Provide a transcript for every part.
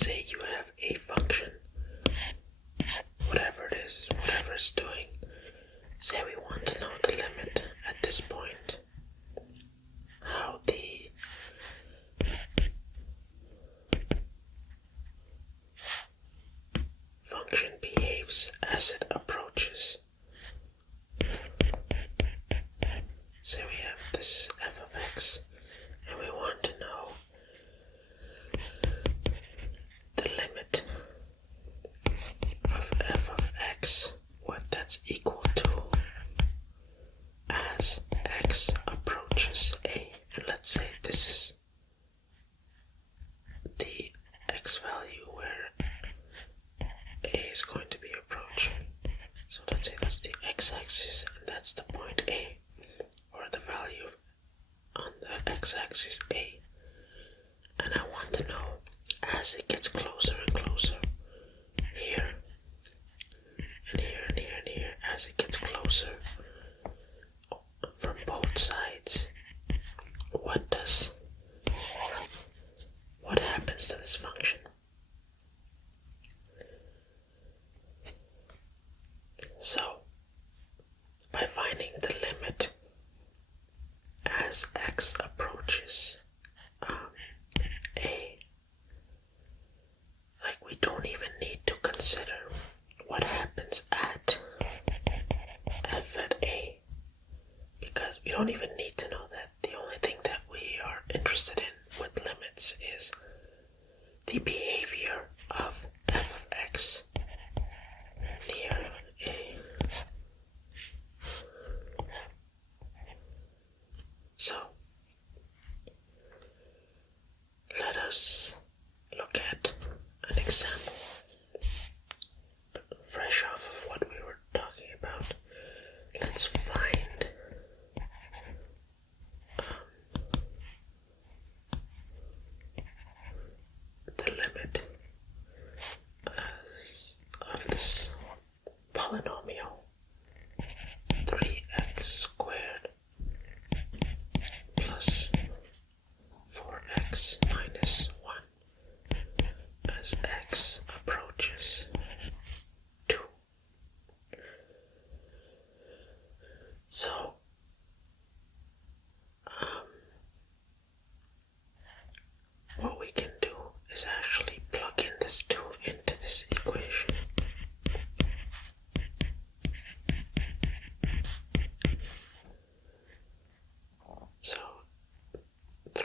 say you have a function, whatever it is, whatever it's doing. Say we want to know the limit at this point, how the function behaves as it approaches. Say we have this f of x, and we want to know the limit of f of x, what that's equal to as x approaches a. And let's say this is the x value where a is going to be approaching. So let's say that's the x-axis, and that's the point a, or the value on the x-axis a. And I want to know, as it gets closer and closer, here, and here, and here, and here, as it gets closer, from both sides, what happens to this function? So, by finding the limit as x approaches a, like, we don't even need to consider what happens at f at a, because we don't even need to know that. The only thing that we are interested in with limits is the behavior of f of x near a. So, let us look at an example, fresh off of what we were talking about. Let's find the limit of this polynomial 3x squared plus 4x minus 1 as x approaches 2. So, what we can do is actually plug in this 2 into this equation. So 3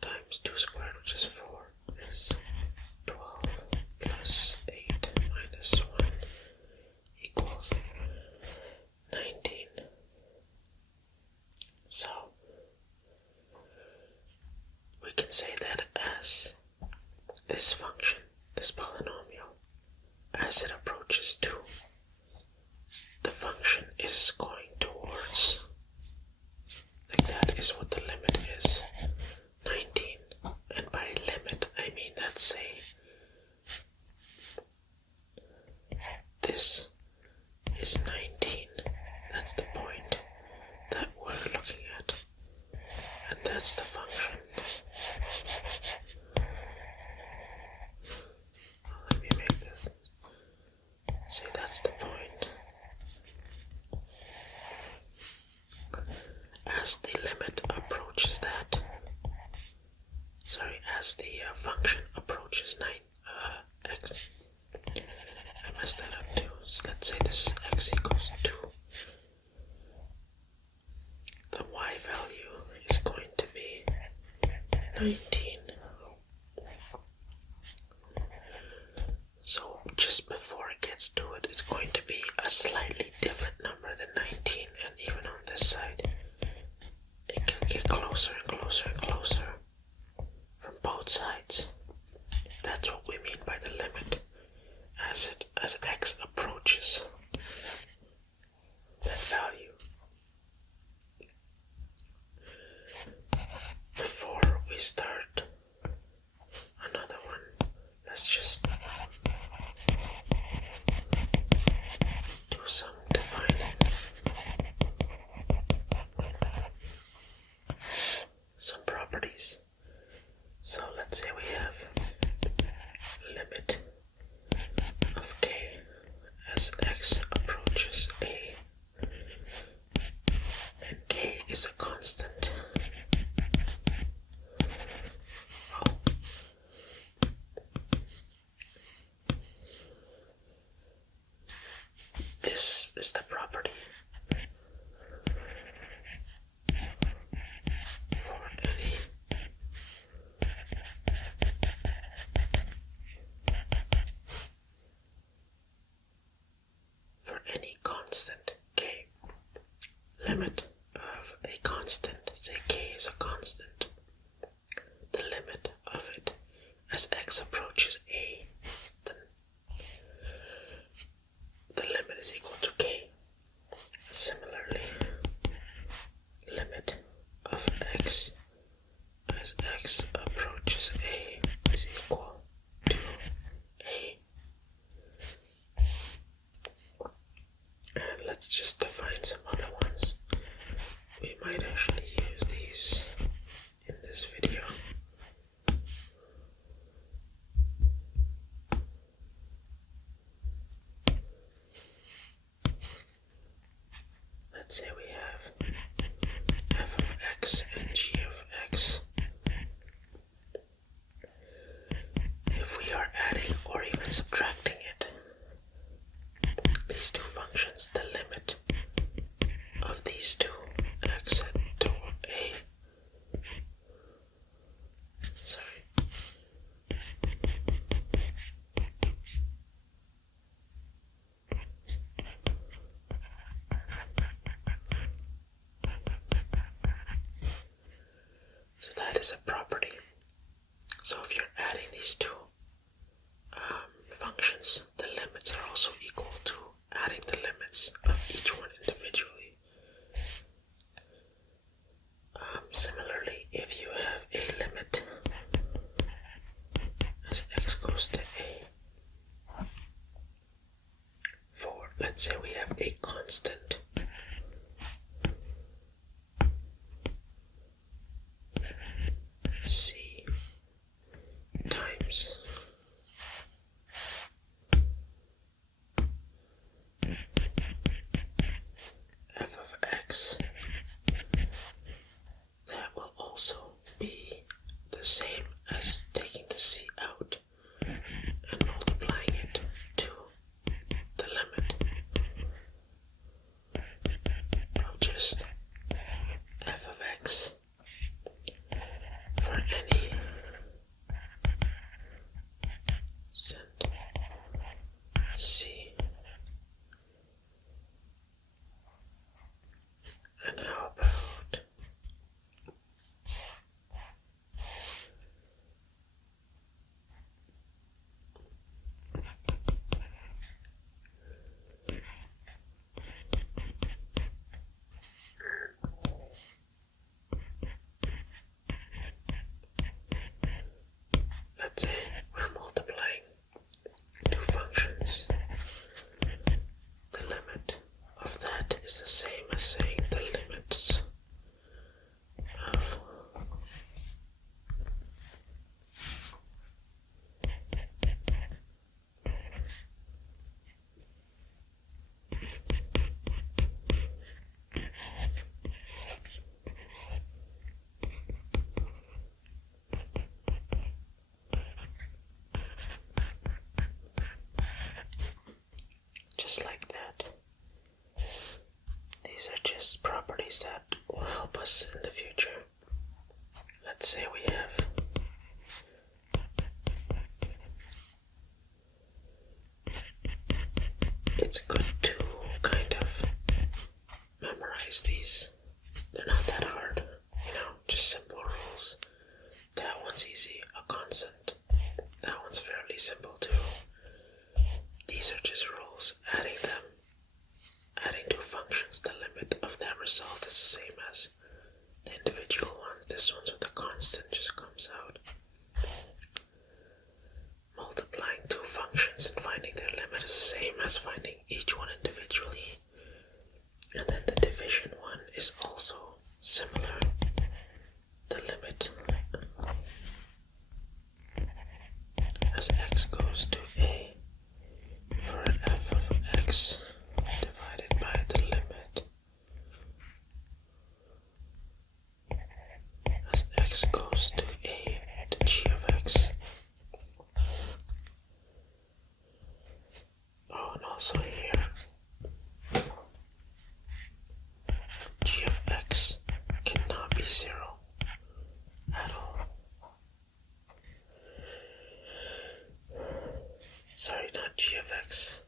times 2 squared, which is 4, is 12 plus 8 minus 1 equals 19. So we can say that as this function, this polynomial, as it approaches 2, the function is going towards, like, that is what the limit is, 19. And by limit, I mean that, say, this is 19. That's the point that we're looking at. And that's the function. Let me make this. Say that's the point. As the limit approaches that, as the function approaches x, I messed that up too. So let's say this x equals 2. The y value is going to be 19. So just before it gets to it, it's going to be a slightly different number than 19, and even on this side, it can get closer and closer and closer from both sides. That's what we mean by the limit as x approaches that value. Before we start another one, let's just do some defining, some properties. So let's say we have this video. Let's say we have f of x and g of x. If we are adding or even subtracting it, these two functions, the limit of these two, x and to a, so that is a property. So if you're adding these two functions, the limits are also equal to adding the limits of each one individually. Similarly, if you have a limit as x goes to a for, let's say we have a constant c times f of x, that will also be the same as taking the c out and multiplying it to the limit of just f of x for any cent c. And how about let's say we're multiplying two functions. The limit of that is the same as saying the limits of just like that. These are just properties that will help us in the future. Let's say we have it's good to kind of memorize these. They're not that hard, just simple rules. That one's easy, a constant. That one's fairly simple too. These are just rules, adding two functions, the limit of that result is the same as the individual ones. This one's with a constant just comes out. Multiplying two functions and finding their limit is the same as finding each one individually. And then the division one is also similar. The limit as x goes to a for f of x divided by the limit as x goes to a to g of x. Oh, and also here, g of x cannot be 0 at all. Sorry, not g of x.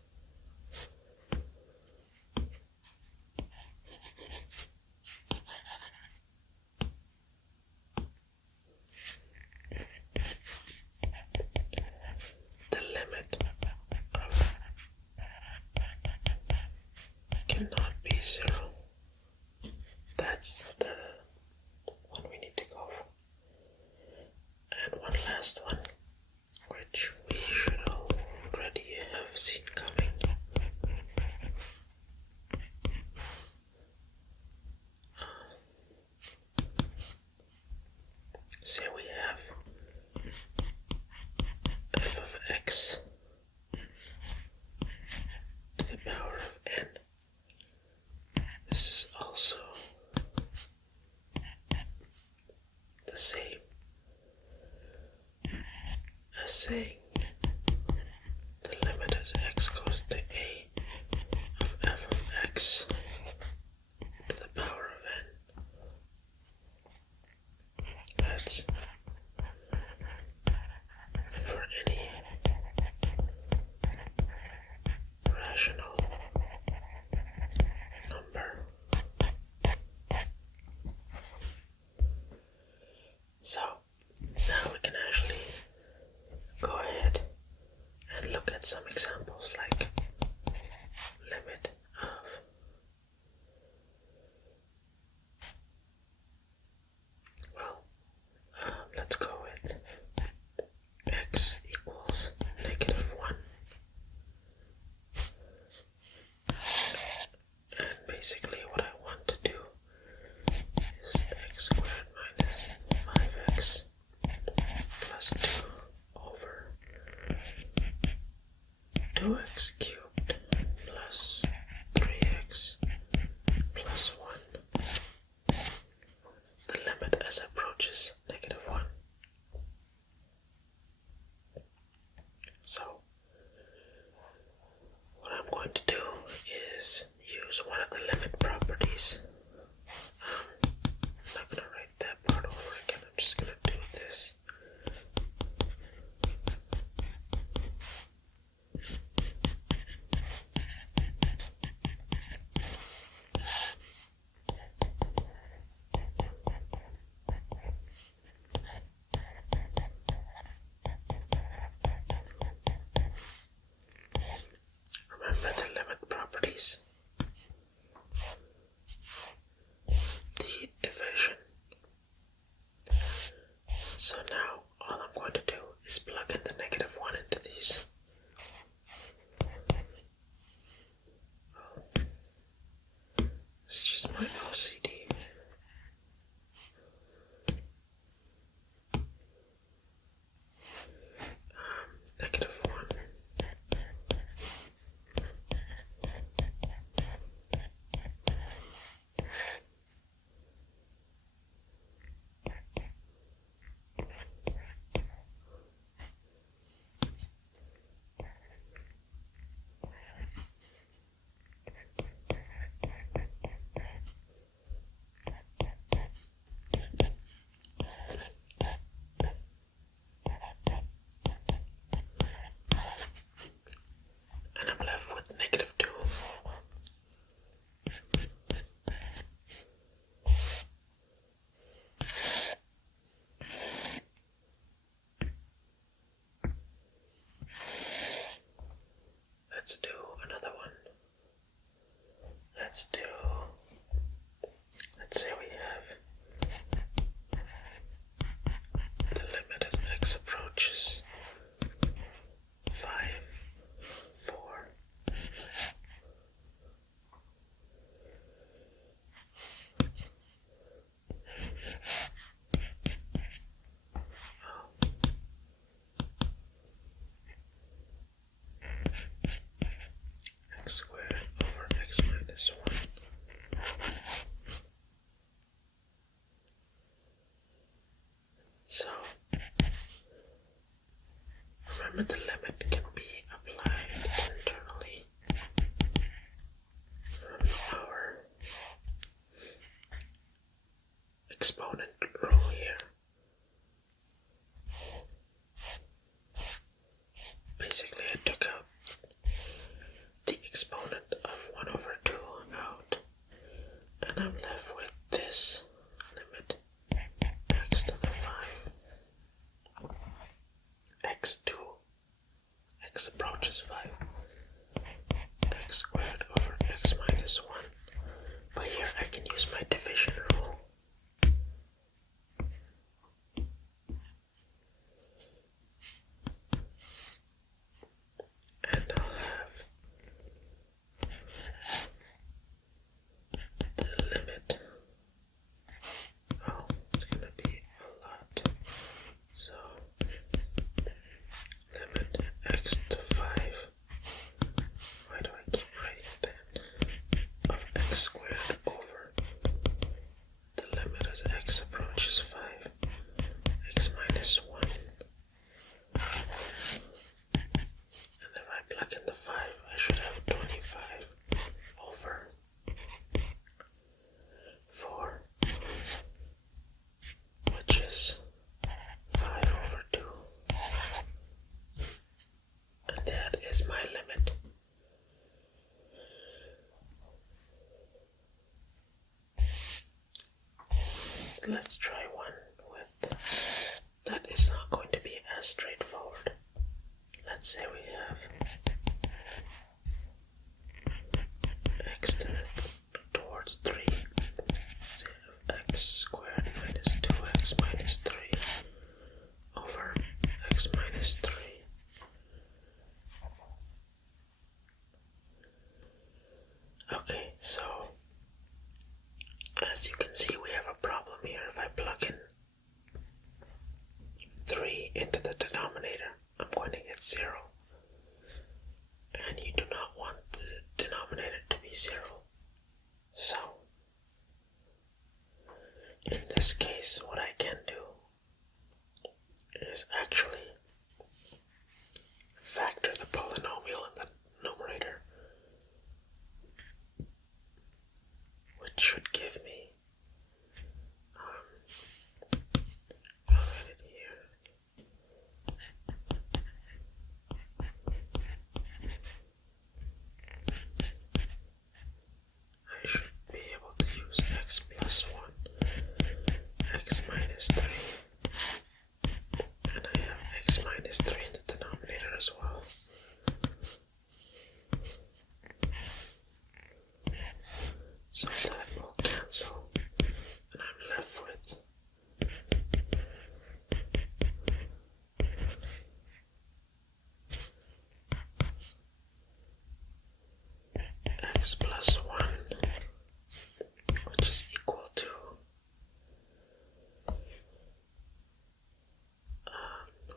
The limit of cannot be 0. That's the one we need to go for. And one last one, which we should already have seen coming. saying the limit as x goes to a of f of x to the power of n. That's for any rational number. So now we can actually go ahead and look at some examples like limit of let's go with x equals -1. And basically what I want to do is x squared minus 5x plus 2 over 2x cubed plus 3x plus 1. The limit as approaches -1. So what I'm going to do is use one of the limit properties. I'm not going to write that part over again, I'm just going to do this. Remember the limit properties. The division. So now all I'm going to do is plug in the -1 into these. It's just my OCD. -1. And I'm left with -2. Let's do another one. Let's say we have the limit as x approaches 5, 4. X squared over x minus 1. So, remember the limit can be applied internally from our exponent rule here. Basically, I took out the exponent of 1 over 2 out, and I'm left with this limit x to the 5, x2, x approaches 5, x squared over x minus 1. But here I can use my division rule. And I'll have the limit. Oh, it's gonna be a lot. So, limit x to 5. Why do I keep writing that? Of x squared over the let's try one with that is not going to be as straightforward. Let's say we have x towards 3. Let's say x squared minus 2x minus 3 over x minus 3. Okay, so as you can see, we have a problem here. If I plug in 3 into the denominator, I'm going to get 0. And you do not want the denominator to be 0. So, in this case, what I can do is actually factor the polynomial in the numerator, which should give me, I'll write it here. I should be able to use x plus 1, x minus 3, and I have x minus 3 in the denominator as well. So that will cancel, and I'm left with x plus 1, which is equal to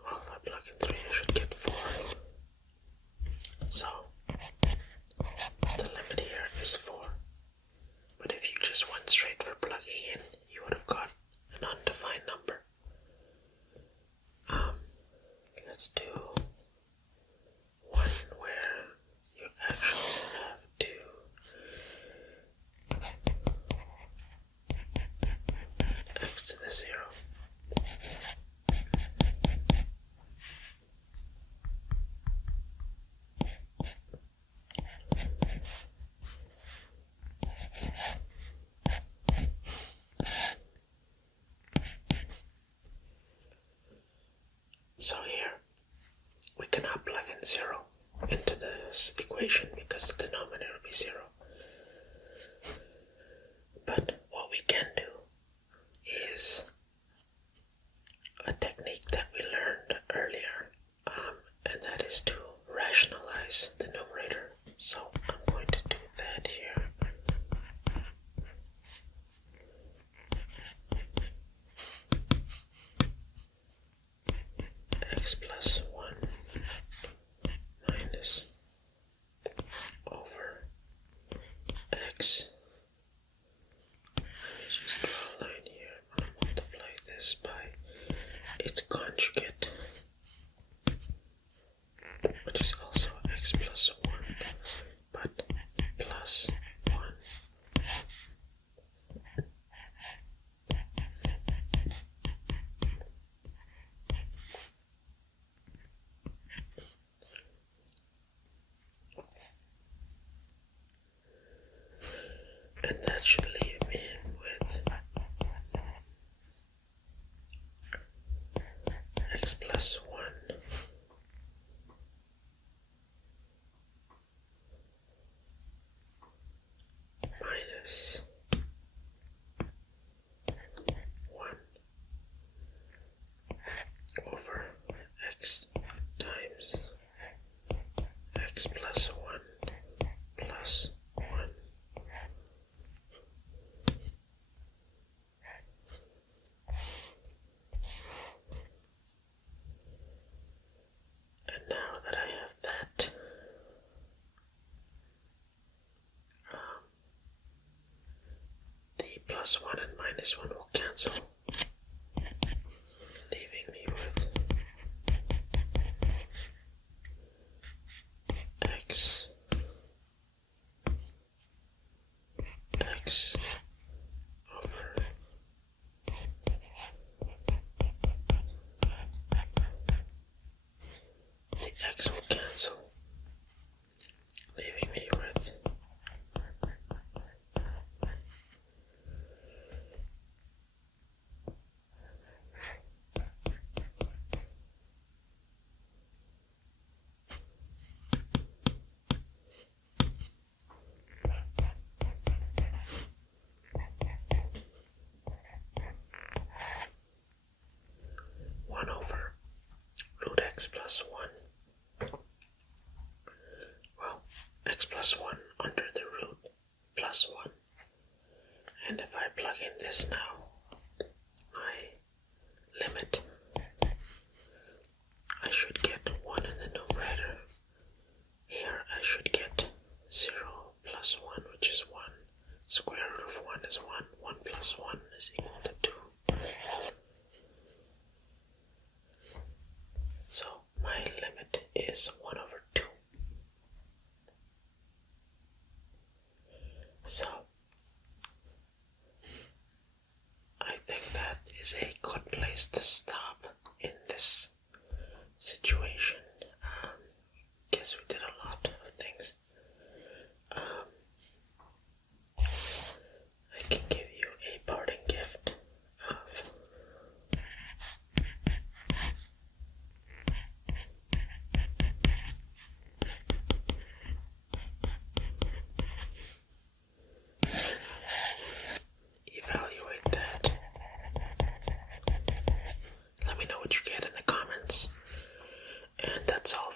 well, if I plug in 3, I should get 4. So the limit here is 4. But if you just went straight for plugging in, you would have got an undefined number. Let's do one where you actually have to x to the 0. So here, we cannot plug in 0 into this equation because the denominator will be 0. But what we can do is a technique that we learned earlier, and that is to rationalize the numerator. So I'm going to do that here. X plus 1 minus over x. Let me just draw a line here. I'm going to multiply this by its conjugate, which is also x plus 1, but plus 1. And that should leave me with x plus 1 minus 1 over x times x plus 1 plus 1. And now that I have that, the plus 1 and minus 1 will cancel, leaving me with x over the x will cancel, leaving me with x plus 1. Well, x plus 1 under the root plus 1. And if I plug in this now, my limit, I should get 1 in the numerator. Here I should get 0 plus 1, which is 1. Square root of 1 is 1. 1 plus 1 is equal to 2. So my limit is 1 over 2. So I think that is a good place to stop in this situation. Guess we did a lot of things. I can give you a parting gift of evaluate that. Let me know what you get in the comments. And that's all